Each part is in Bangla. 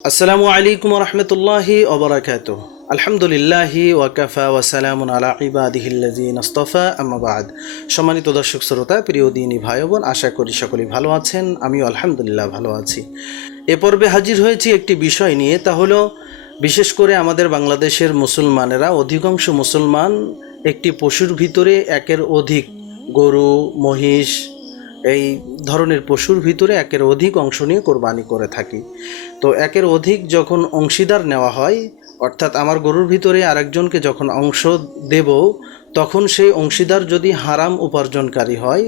আসসালামু আলাইকুম রহমতুল্লাহি ওবরাকাতু। আলহামদুলিল্লাহি ওয়াকাফা ওয়াসালামুন আলা ইবাদিহিল্লাযিনা ইসতাফা, আম্মা বাদ। সম্মানিত দর্শক শ্রোতা, প্রিয় দিনী ভাই বোন, আশা করি সকলেই ভালো আছেন। আমিও আলহামদুলিল্লাহ ভালো আছি। এ পর্বে হাজির হয়েছি একটি বিষয় নিয়ে, তা হলো বিশেষ করে আমাদের বাংলাদেশের মুসলমানেরা, অধিকাংশ মুসলমান একটি পশুর ভিতরে একের অধিক গরু, মহিষ, এই ধরনের পশুর ভিতরে একের অধিক অংশ নিয়ে কোরবানি করে থাকি। তো একের অধিক যখন অংশীদার নেওয়া হয়, অর্থাৎ আমার গরুর ভিতরে আরেকজনকে যখন অংশ দেব, তখন সেই অংশীদার যদি হারাম উপার্জনকারী হয়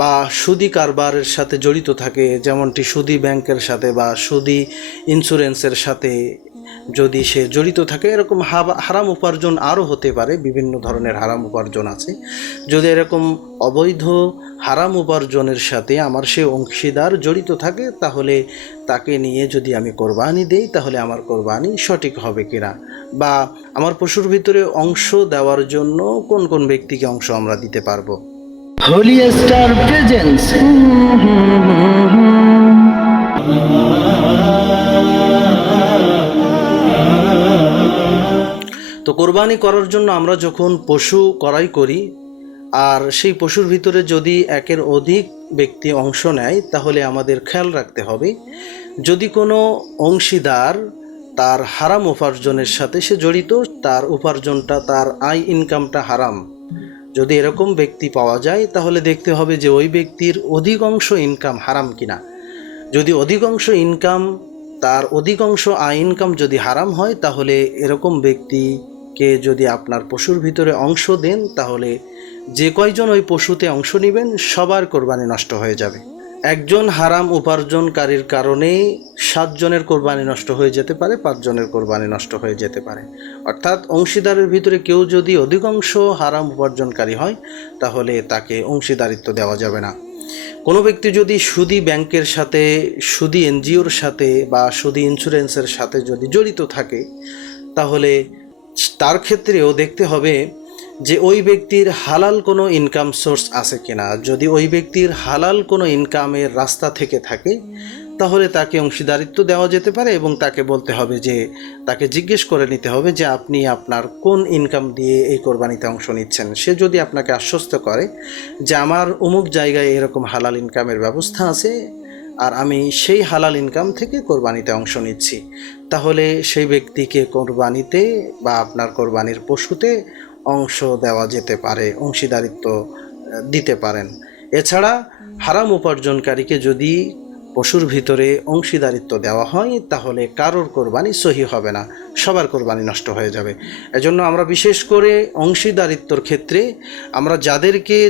বা সুদি কারবারের সাথে জড়িত থাকে, যেমনটি সুদি ব্যাংকের সাথে বা সুদি ইন্স্যুরেন্সের সাথে যদি সে জড়িত থাকে, এরকম হারাম উপার্জন আরও হতে পারে, বিভিন্ন ধরনের হারাম উপার্জন আছে। যদি এরকম অবৈধ হারাম উপার্জনের সাথে আমার সে অংশীদার জড়িত থাকে, তাহলে তাকে নিয়ে যদি আমি কোরবানি দেই, তাহলে আমার কোরবানি সঠিক হবে কিনা, বা আমার পশুর ভিতরে অংশ দেওয়ার জন্য কোন কোন ব্যক্তিকে অংশ আমরা দিতে পারবো। Holy star presence. তো কোরবানি করার জন্য আমরা যখন পশু ক্রয় করি, আর সেই পশুর ভিতরে যদি একের অধিক ব্যক্তি অংশ নেয়, তাহলে আমাদের খেয়াল রাখতে হবে, যদি কোনো অংশীদার তার হারাম উপার্জনের সাথে সে জড়িত, তার উপার্জনটা, তার আয় ইনকামটা হারাম, যদি এরকম ব্যক্তি পাওয়া যায়, তাহলে দেখতে হবে যে ওই ব্যক্তির অধিকাংশ ইনকাম হারাম কিনা। যদি অধিকাংশ ইনকাম, তার অধিকাংশ আয় ইনকাম যদি হারাম হয়, তাহলে এরকম ব্যক্তিকে যদি আপনার পশুর ভিতরে অংশ দেন, তাহলে যে কয়জন ওই পশুতে অংশ নেবেন সবার কোরবানি নষ্ট হয়ে যাবে। একজন হারাম উপার্জনকারীর কারণে 7 জনের কোরবানি নষ্ট হয়ে যেতে পারে, 5 জনের কোরবানি নষ্ট হয়ে যেতে পারে। অর্থাৎ অংশীদারের ভিতরে কেউ যদি অধিকাংশ হারাম উপার্জনকারী হয়, তাহলে তাকে অংশীদারিত্ব দেওয়া যাবে না। কোনো ব্যক্তি যদি সুদি ব্যাংকের সাথে, সুদি এনজিওর সাথে বা সুদি ইন্স্যুরেন্সের সাথে যদি জড়িত থাকে, তাহলে তার ক্ষেত্রেও দেখতে হবে যে ওই ব্যক্তির হালাল কোনো ইনকাম সোর্স আছে কিনা। যদি ওই ব্যক্তির হালাল কোনো ইনকামের রাস্তা থেকে থাকে, তাহলে তাকে অংশীদারিত্ব দেওয়া যেতে পারে, এবং তাকে বলতে হবে যে, তাকে জিজ্ঞেস করে নিতে হবে যে আপনি আপনার কোন ইনকাম দিয়ে এই কোরবানিতে অংশ নিচ্ছেন। সে যদি আপনাকে আশ্বস্ত করে যে আমার অমুক জায়গায় এরকম হালাল ইনকামের ব্যবস্থা আছে, আর আমি সেই হালাল ইনকাম থেকে কোরবানিতে অংশ নিচ্ছি, তাহলে সেই ব্যক্তিকে কোরবানিতে বা আপনার কোরবানির পশুতে অংশ দেওয়া যেতে পারে, অংশীদারিত্ব দিতে পারেন। এছাড়া হারাম উপার্জনকারীকে যদি পশুর ভিতরে অংশীদারিত্ব দেওয়া হয়, তাহলে কারোর কোরবানি সহি হবে না, সবার কোরবানি নষ্ট হয়ে যাবে। এজন্য আমরা বিশেষ করে অংশীদারিত্বর ক্ষেত্রে আমরা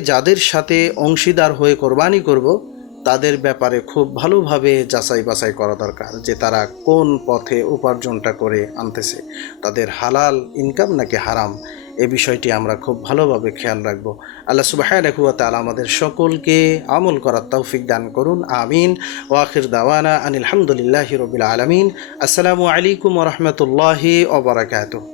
যাদের সাথে অংশীদার হয়ে কোরবানি করব, তাদের ব্যাপারে খুব ভালোভাবে যাচাই বাছাই করা দরকার, যে তারা কোন পথে উপার্জনটা করে আনতেছে, তাদের হালাল ইনকাম নাকি হারাম, এই বিষয়টি আমরা খুব ভালোভাবে খেয়াল রাখব। আল্লাহ সুবহানাহু ওয়া তাআলা আমাদের সকলকে আমল করার তৌফিক দান করুন, আমিন। ওয়া আখির দাওয়ানা আনিল হামদুলিল্লাহি রাব্বিল আলামিন। আসসালামু আলাইকুম ওয়া রাহমাতুল্লাহি ওয়া বারাকাতুহু।